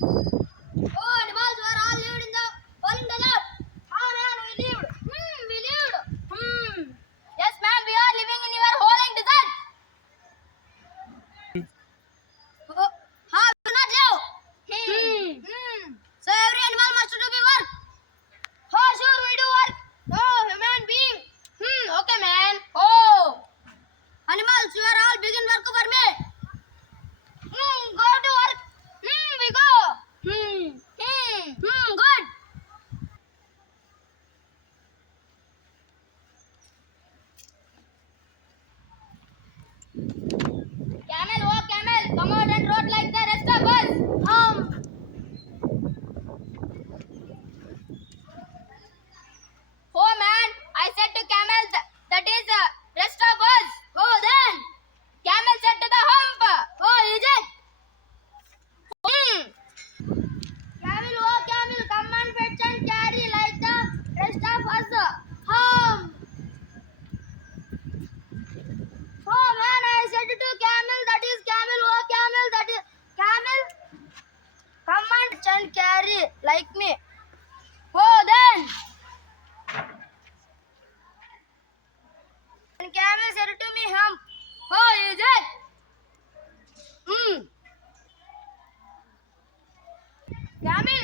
Oh, animals were all lived in the following desert. How man we lived? We lived. Yes, man, we are living in your whole desert. Oh, how we not live? So every animal must do be work. Oh, sure we do work. Oh, human being. Okay, man. Oh, animals, you are all begin work for me. Go to work. We go. Good. Camel, oh camel, come out and rode like the rest of us. Oh man, I said to camel that is the rest of us. Oh then, camel said to the hump. Oh, is it? Camel, oh camel, come and fetch and carry like the rest of us. Hump. Oh man, I said to camel that is camel, oh camel, that is camel. Come and fetch and carry like me. Oh then. And camel said to me, hump. Oh, is it? Camel,